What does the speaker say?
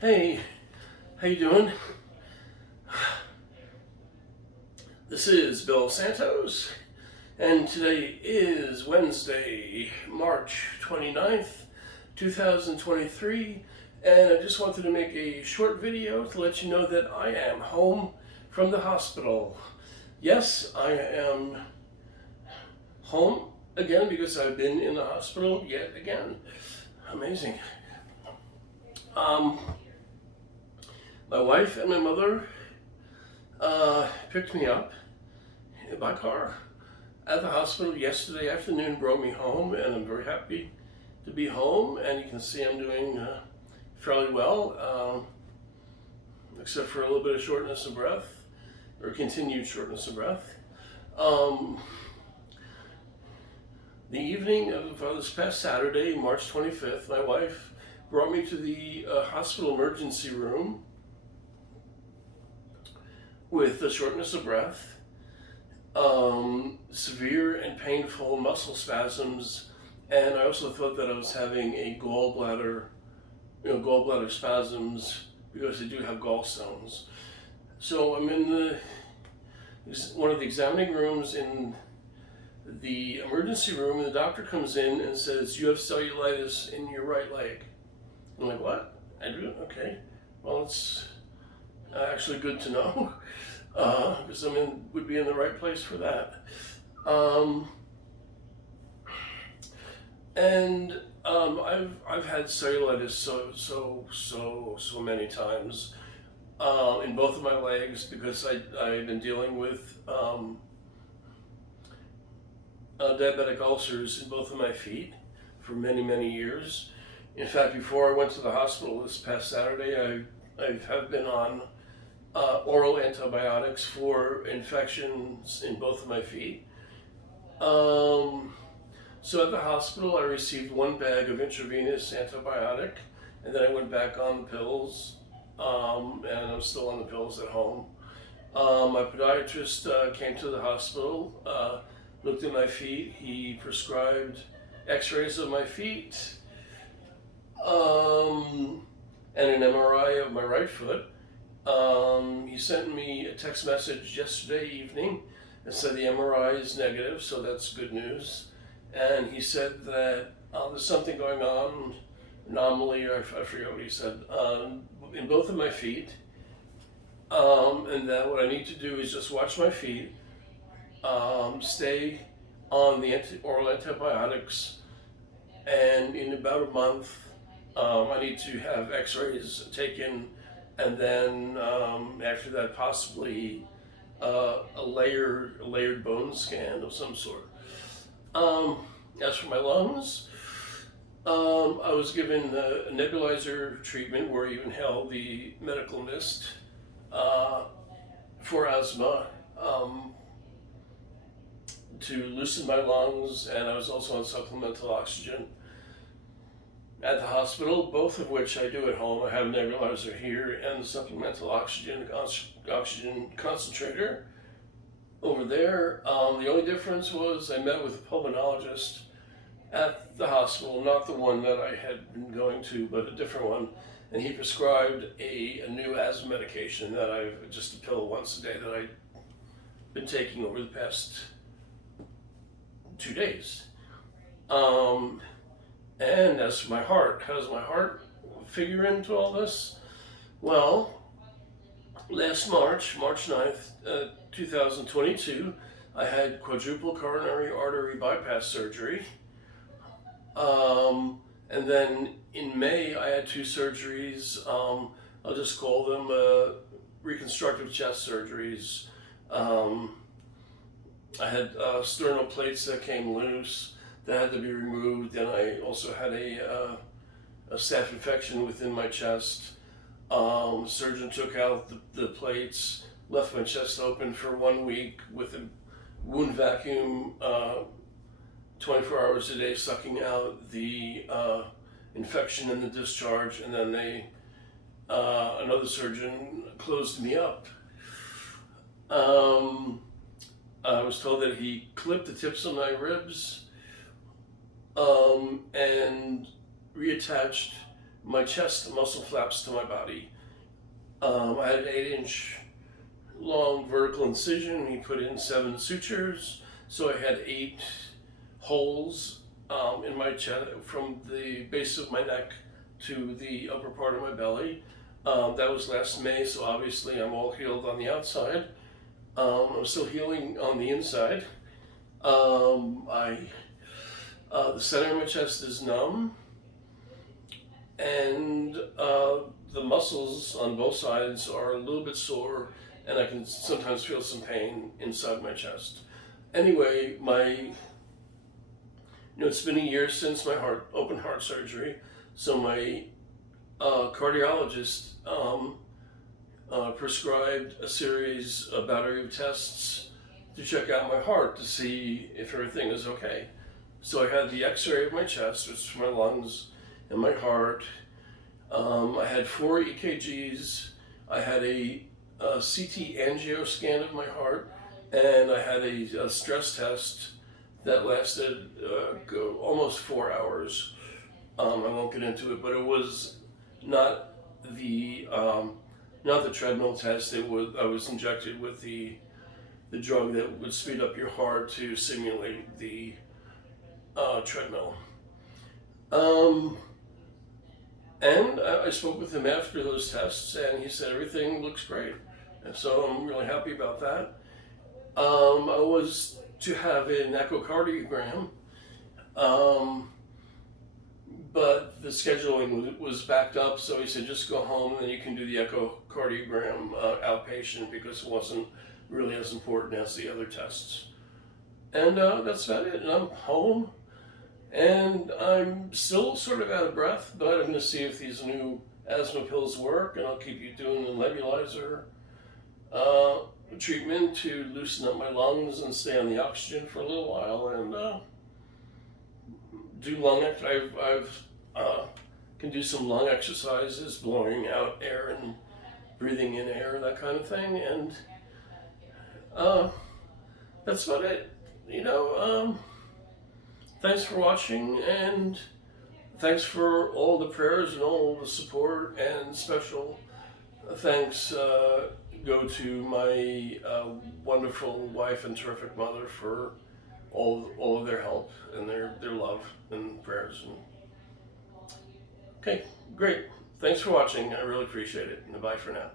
Hey, how you doing? This is Bill Santos, and today is Wednesday, March 29th, 2023, and I just wanted to make a short video to let you know that I am home from the hospital. Yes, I am home again because I've been in the hospital yet again. Amazing. Um, my wife and my mother picked me up by car at the hospital yesterday afternoon, brought me home, and I'm very happy to be home. And you can see I'm doing fairly well, except for a little bit of shortness of breath, or continued shortness of breath. The evening of this past Saturday, March 25th, my wife brought me to the hospital emergency room with the shortness of breath, severe and painful muscle spasms, and I also thought that I was having a gallbladder spasms because I do have gallstones. So I'm in one of the examining rooms in the emergency room, and the doctor comes in and says, "You have cellulitis in your right leg." I'm like, "What? I do? Okay. Well, it's actually good to know." Because would be in the right place for that. I've had cellulitis so many times in both of my legs because I've been dealing with diabetic ulcers in both of my feet for many years. In fact, before I went to the hospital this past Saturday, I have been on oral antibiotics for infections in both of my feet. So at the hospital, I received one bag of intravenous antibiotic, and then I went back on the pills, and I'm still on the pills at home. My podiatrist came to the hospital, looked at my feet. He prescribed x-rays of my feet, and an MRI of my right foot. He sent me a text message yesterday evening and said the MRI is negative, so that's good news. And he said that there's something going on, anomaly, or I forget what he said, in both of my feet, and that what I need to do is just watch my feet, stay on the oral antibiotics, and in about a month, I need to have x-rays taken, and then after that, possibly a layered bone scan of some sort. As for my lungs, I was given a nebulizer treatment where you inhale the medical mist for asthma to loosen my lungs, and I was also on supplemental oxygen at the hospital, both of which I do at home. I have a nebulizer here and the supplemental oxygen concentrator over there. The only difference was I met with a pulmonologist at the hospital, not the one that I had been going to, but a different one, and he prescribed a new asthma medication that just a pill once a day that I've been taking over the past 2 days. And as for my heart, how does my heart figure into all this? Well, last March 9th, 2022, I had quadruple coronary artery bypass surgery. And then in May, I had 2 surgeries. I'll just call them reconstructive chest surgeries. I had sternal plates that came loose that had to be removed, and I also had a staph infection within my chest. Surgeon took out the plates, left my chest open for 1 week with a wound vacuum, 24 hours a day, sucking out the infection and the discharge, and then another surgeon closed me up. I was told that he clipped the tips of my ribs and reattached my chest muscle flaps to my body. I had an 8-inch long vertical incision. He put in 7 sutures, so I had 8 holes in my chest from the base of my neck to the upper part of my belly. That was last May, so obviously I'm all healed on the outside. I'm still healing on the inside. The center of my chest is numb, and the muscles on both sides are a little bit sore, and I can sometimes feel some pain inside my chest. Anyway, it's been a year since my open heart surgery, so my cardiologist prescribed a battery of tests to check out my heart to see if everything is okay. So I had the x-ray of my chest, which is my lungs and my heart. I had 4 EKGs. I had a CT angio scan of my heart, and I had a stress test that lasted almost 4 hours. I won't get into it, but it was not the treadmill test. I was injected with the drug that would speed up your heart to simulate the treadmill. And I spoke with him after those tests, and he said everything looks great. And so I'm really happy about that. I was to have an echocardiogram, but the scheduling was backed up, so he said just go home and then you can do the echocardiogram outpatient, because it wasn't really as important as the other tests. And that's about it. And I'm home, and I'm still sort of out of breath, but I'm going to see if these new asthma pills work, and I'll keep you doing the nebulizer treatment to loosen up my lungs and stay on the oxygen for a little while, and do lung can do some lung exercises, blowing out air and breathing in air, that kind of thing, and that's about it. Thanks for watching, and thanks for all the prayers and all the support, and special thanks go to my wonderful wife and terrific mother for all of their help and their love and prayers. Okay, great. Thanks for watching. I really appreciate it. And bye for now.